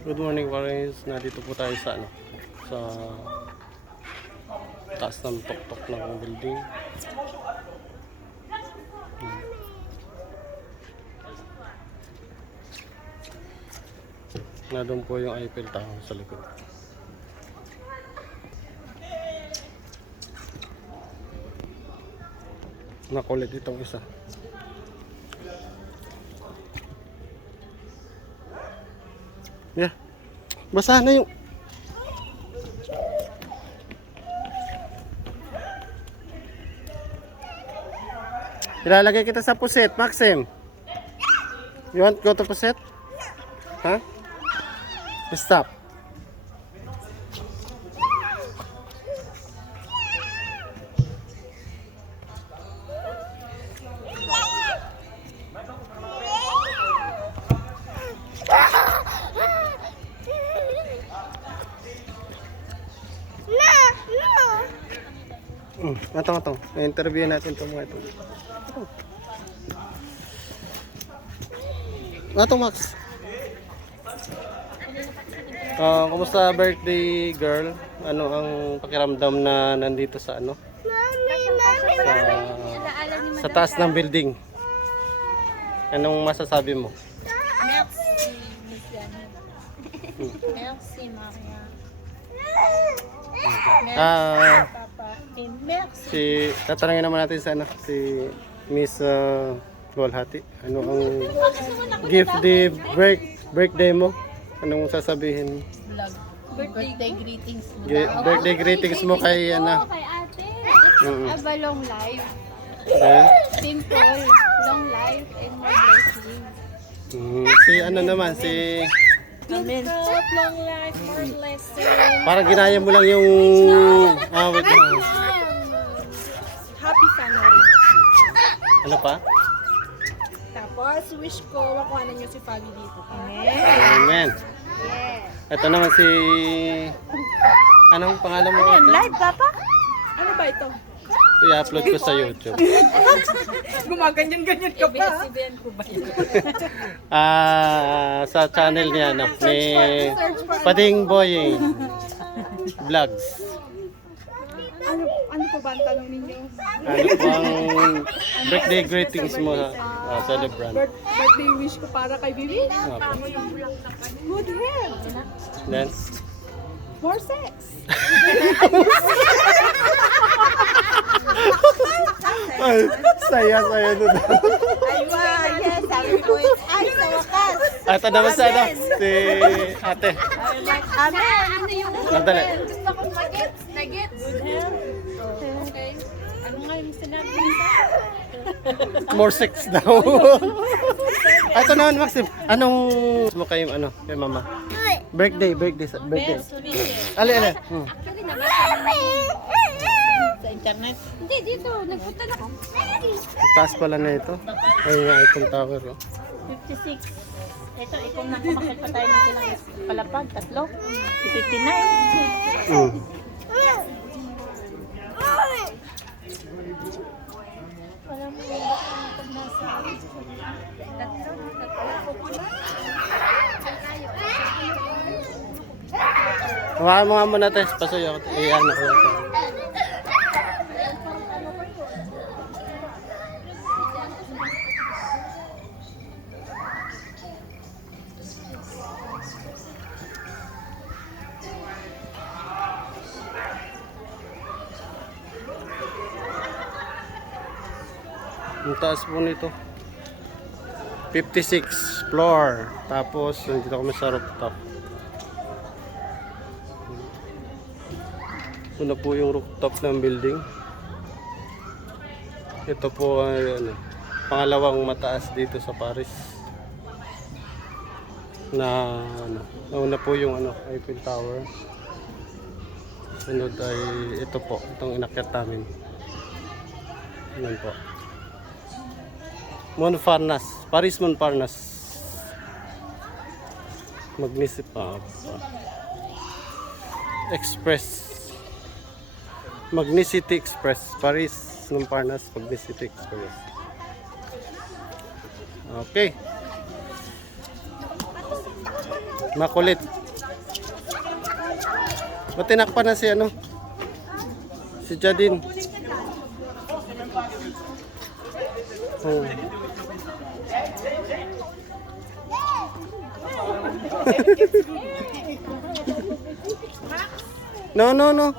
Good morning, guys. Nandito po tayo sa sa taas ng tuktok ng building. Nandun po yung Eiffel Tower sa likod. Nakulit itong isa. Yeah. Basa na yung ilalagay kita sa puset, Maxim. You want go to puset? Huh? Stop. Ito. I-interview natin ito mga ito. Ito, Max. Kumusta birthday girl? Ano ang pakiramdam na nandito sa sa taas ng building? Anong masasabi mo? Merci, Miss Janet. Merci, Maria. Merci, Papa. Tatanungin naman natin sa si Miss Golhati. Ano ang gift birthday mo? Anong sasabihin? Birthday greetings mo. Birthday greetings mo kay Kay ate. Aba, long life. Simple. Long life and more blessings. Si naman, si... Amen. Long life, more blessings. Parang ginaya mo lang yung... wait mo. Happy family. Ano pa? Tapos, wish ko, makuha na niyo si Fabi dito. Amen. Amen. Yes. Ito naman si... Anong pangalan mo? Ayan, live, Papa? Ano ba ito? I-upload ko sa YouTube. Gumaganyan-ganyan ka pa. ABS-CBN ko ba yun? Sa channel niya, ni Pading Boy Vlogs. Ano po ba ang tanong ninyo? Ano pang birthday greetings mo sa celebrant? Birthday wish ko para kay Bibi? Good health. Then? More sex. Ay, saya doon. Aywa, yes, sabi ko ay sa wakas. Ito naman sa si ate. Amen. Ano yung Nandali. gusto kong nuggets? Good health. Okay. Ano nga yung sinabi mo? More sex daw. Ito naman, Maxim. Anong mo kay kay mama? Birthday. Ali. Actually, nabasa sa internet. Hindi, dito. Nagpunta na ako. Taas pala na ito. Ay, nga Eiffel Tower. 56. Ito, kung nakamakit pa tayo ng ilang palapag, 3. 59. Wala mo yung pag nasa Hawakan mo nga muna ito. Pasuyo ako. Iyan ako ito. Ang taas po nito 56 floor. Tapos nandito kami sa rooftop. Ito na po yung rooftop ng building. Ito po ay ano, pangalawang mataas dito sa Paris. Na ano, nauna po yung ano, Eiffel Tower. Sunod ay ito po, itong inakyat namin. Yan po. Montparnasse, Paris Montparnasse. Express. Magnicity Express. Paris Montparnasse Magnicity Express. Okay. Makulit. Ba't tinakpan na si ano? Si Jadine. Oh. No, no, no.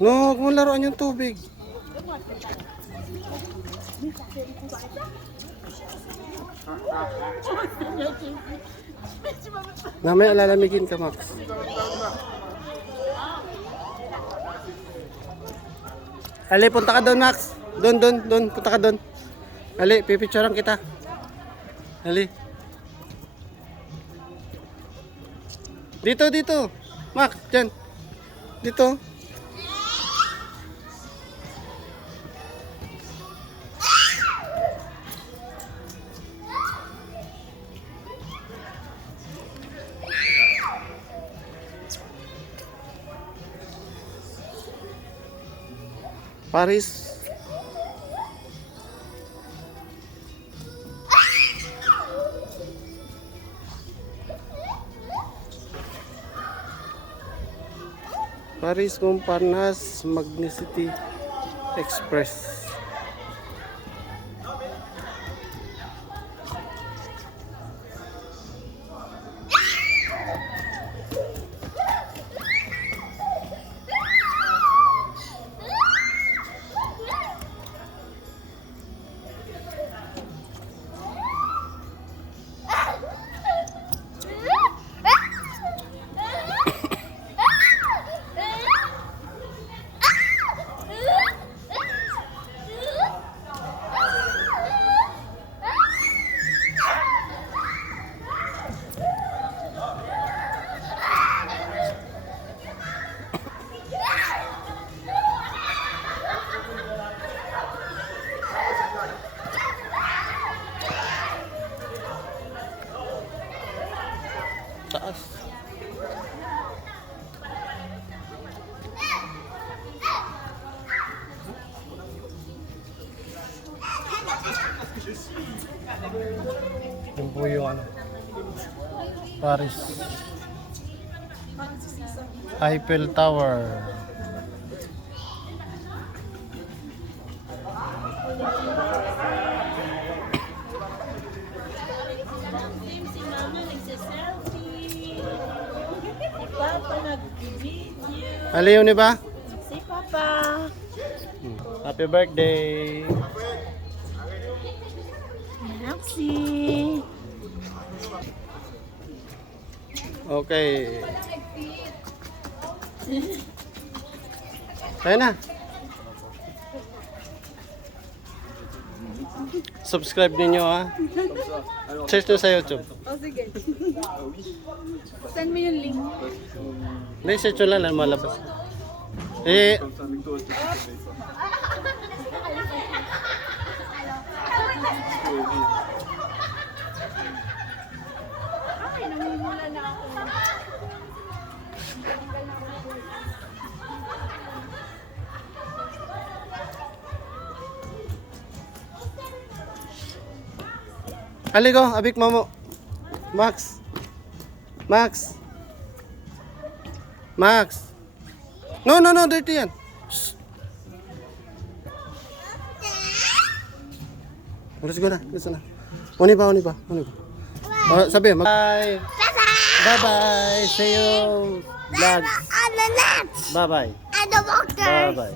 No, huwag mo laruan yung tubig. Namaya lalamigin ka, Max. Ali, punta ka doon, Max. Doon. Punta ka doon. Ali, pipicturean kita. Ali. Dito. Max, dyan. Dito. Paris. Paris Montparnasse Magnicity Express. Taas. Yan po yung ano, Paris Eiffel Tower. Si Mama nagsa-selfie. Si Papa nag-video. Aliw ni ba? Si Papa. Happy birthday. Maxi. Okay. Kaya na. Subscribe ninyo ha. Search nyo sa YouTube. Oh, sige. Send mo yung link. Hindi, search nyo lang malabas. Eh, Ay, namumula na ako. haligo, abik mo. Max. No, dirty yan. Shh. Let's go na. Uni ba? Sabi, bye. Bye. See you vlog. Bye. And the doctor. Bye.